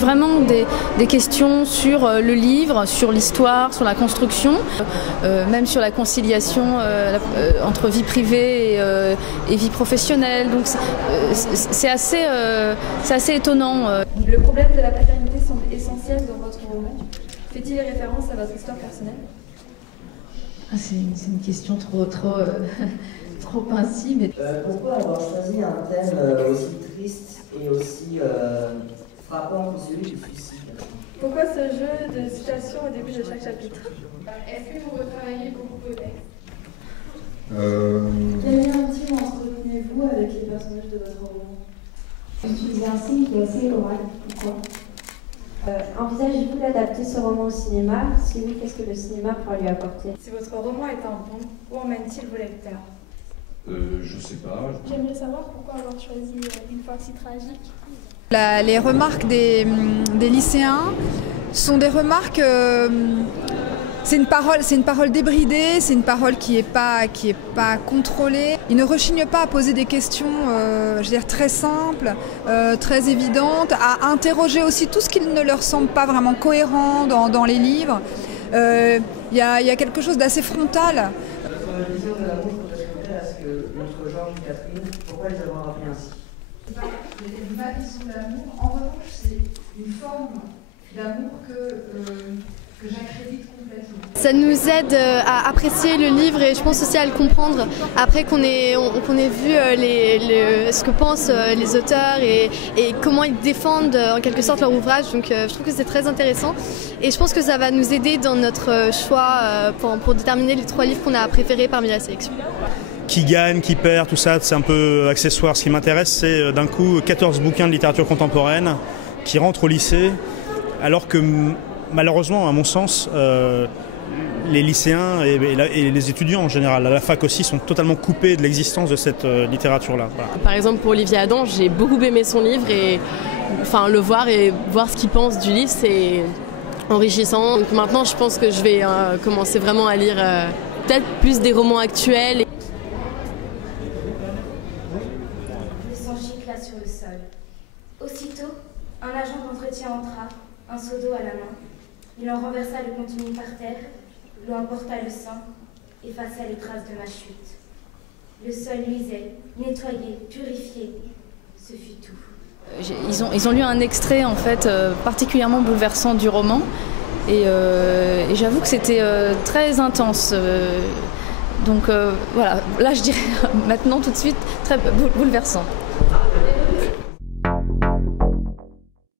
vraiment des questions sur le livre, sur l'histoire, sur la construction, même sur la conciliation entre vie privée et vie professionnelle. Donc c'est assez étonnant. Le problème de la paternité semble essentiel dans votre roman. Fait-il référence à votre histoire personnelle? C'est une question trop ainsi. Mais... pourquoi avoir choisi un thème aussi triste et aussi frappant que celui du suicide? Pourquoi ce jeu de citations au début de chaque chapitre? Est-ce que vous retravaillez beaucoup vos textes? Quel lien intime entretenez-vous avec les personnages de votre roman? J'utilise un style qui est assez oral. Pourquoi? Envisagez-vous d'adapter ce roman au cinéma? Si oui, qu'est-ce que le cinéma pourra lui apporter? Si votre roman est un bon, où emmène-t-il vos lecteurs? Je sais pas. J'aimerais savoir pourquoi avoir choisi une fin si tragique. Les remarques des lycéens sont des remarques... c'est une parole débridée, c'est une parole qui est pas contrôlée. Ils ne rechignent pas à poser des questions je veux dire, très simples, très évidentes, à interroger aussi tout ce qui ne leur semble pas vraiment cohérent dans les livres. Il y a quelque chose d'assez frontal. Votre vision de l'amour correspondait à ce que notre Georges et Catherine, pourquoi les avoir appelés ainsi? Ma vision de l'amour, en revanche, c'est une forme d'amour que j'accrédite complètement. Ça nous aide à apprécier le livre et je pense aussi à le comprendre après qu'on ait vu ce que pensent les auteurs et comment ils défendent en quelque sorte leur ouvrage. Donc je trouve que c'est très intéressant et je pense que ça va nous aider dans notre choix pour déterminer les 3 livres qu'on a préférés parmi la sélection. Qui gagne, qui perd, tout ça, c'est un peu accessoire. Ce qui m'intéresse, c'est d'un coup 14 bouquins de littérature contemporaine qui rentrent au lycée, alors que malheureusement, à mon sens, les lycéens et les étudiants en général, à la fac aussi, sont totalement coupés de l'existence de cette littérature-là. Voilà. Par exemple, pour Olivier Adam, j'ai beaucoup aimé son livre et le voir et voir ce qu'il pense du livre, c'est enrichissant. Donc maintenant, je pense que je vais commencer vraiment à lire peut-être plus des romans actuels. Le sang gicla sur le sol. Aussitôt, un agent d'entretien entra, un seau d'eau à la main. Il en renversa le contenu par terre, l'eau emporta le sang, effaça les traces de ma chute. Le sol luisait, nettoyé, purifié. Ce fut tout. Ils ont lu un extrait en fait particulièrement bouleversant du roman et j'avoue que c'était très intense. Donc voilà, là je dirais maintenant tout de suite très bouleversant.